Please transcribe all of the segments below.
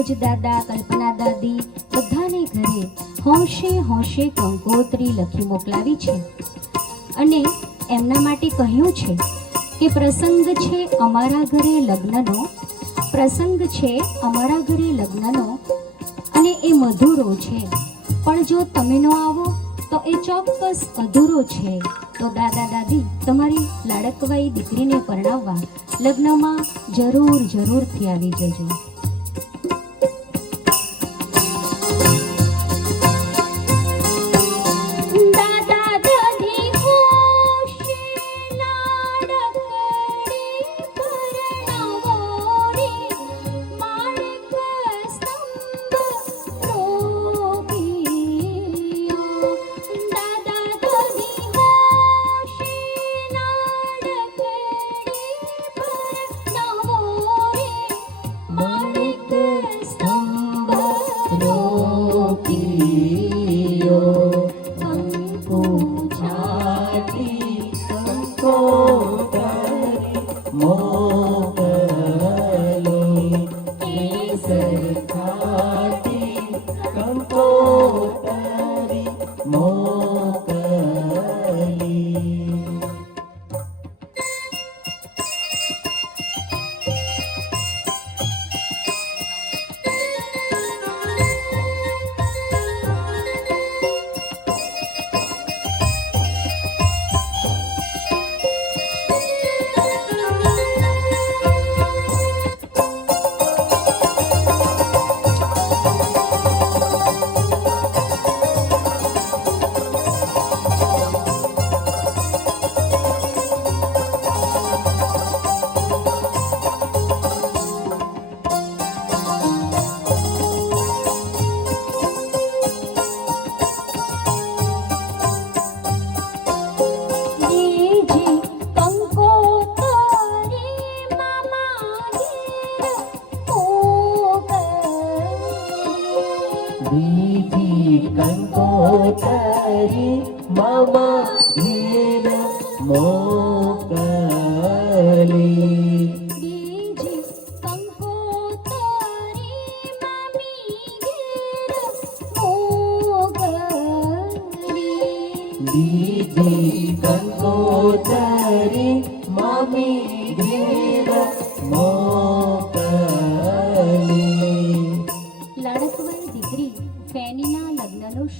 પંકજ દાદા, કલ્પના દાદી બધાને ઘરે હોંશે હોંશે કંકોત્રી લખી મોકલાવી છે અને એમના માટે કહ્યું છે કે પ્રસંગ છે અમારા ઘરે લગ્નનો, પ્રસંગ છે અમારા ઘરે લગ્નનો અને એ મધુરો છે, પણ જો તમે ન આવો તો એ ચોક્કસ અધૂરો છે. તો દાદા દાદી તમારી લાડકવાઈ દીકરીને પરણાવવા લગ્નમાં જરૂરથી આવી જજો.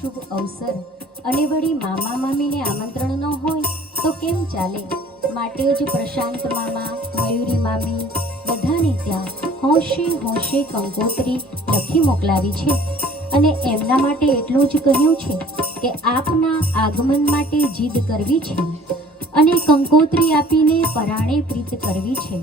શુભ અવસર અને વળી મામા મામીને આમંત્રણ ન હોય તો કેમ ચાલે? માટે જ પ્રશાંત મામા, મયુરી મામી બધાને ત્યાં હોંશે હોંશે કંકોત્રી લખી મોકલાવી છે અને એમના માટે એટલું જ કહ્યું છે કે આપના આગમન માટે જીદ કરવી છે અને કંકોત્રી આપીને પરાણે પ્રીત કરવી છે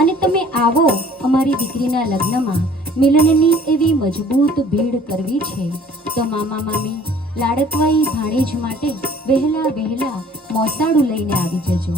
અને તમે આવો અમારી દીકરીના લગ્નમાં મિલનની એવી મજબૂત ભીડ કરવી છે. તો મામા મામી લાડકવાઈ ભાણેજ માટે વહેલા મોસાળું લઈને આવી જજો.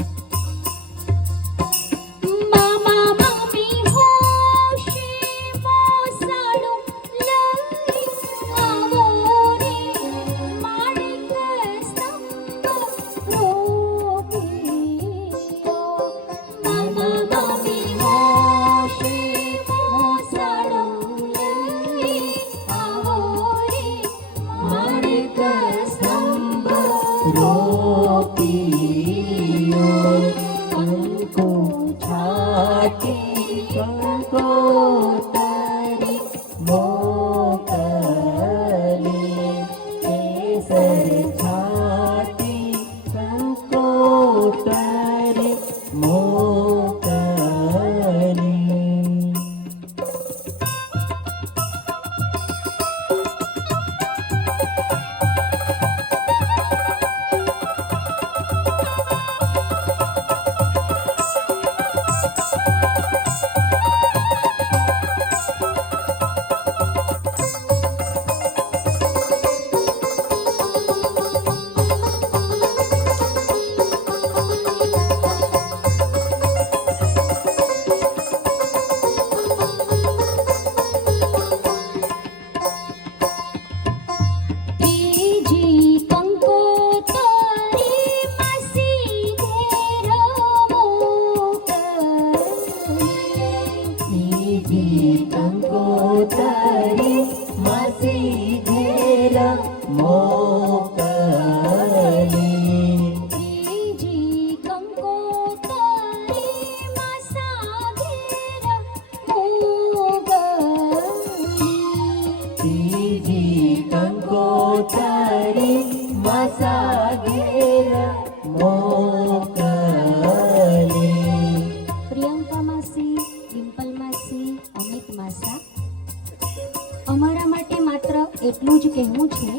એટલું જ કહેવું છે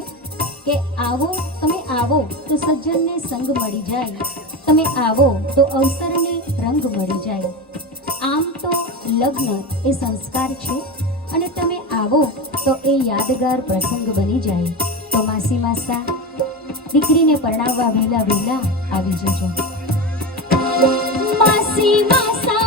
કે તમે આવો તો સજ્જનને સંગ મળી જાય, તમે આવો તો અવસરને રંગ મળી જાય. આમ તો લગ્ન એ સંસ્કાર છે અને તમે આવો તો એ યાદગાર પ્રસંગ બની જાય. તો માસી માસા દીકરીને પરણાવવા વહેલા વહેલા આવી જજો. માસી માસા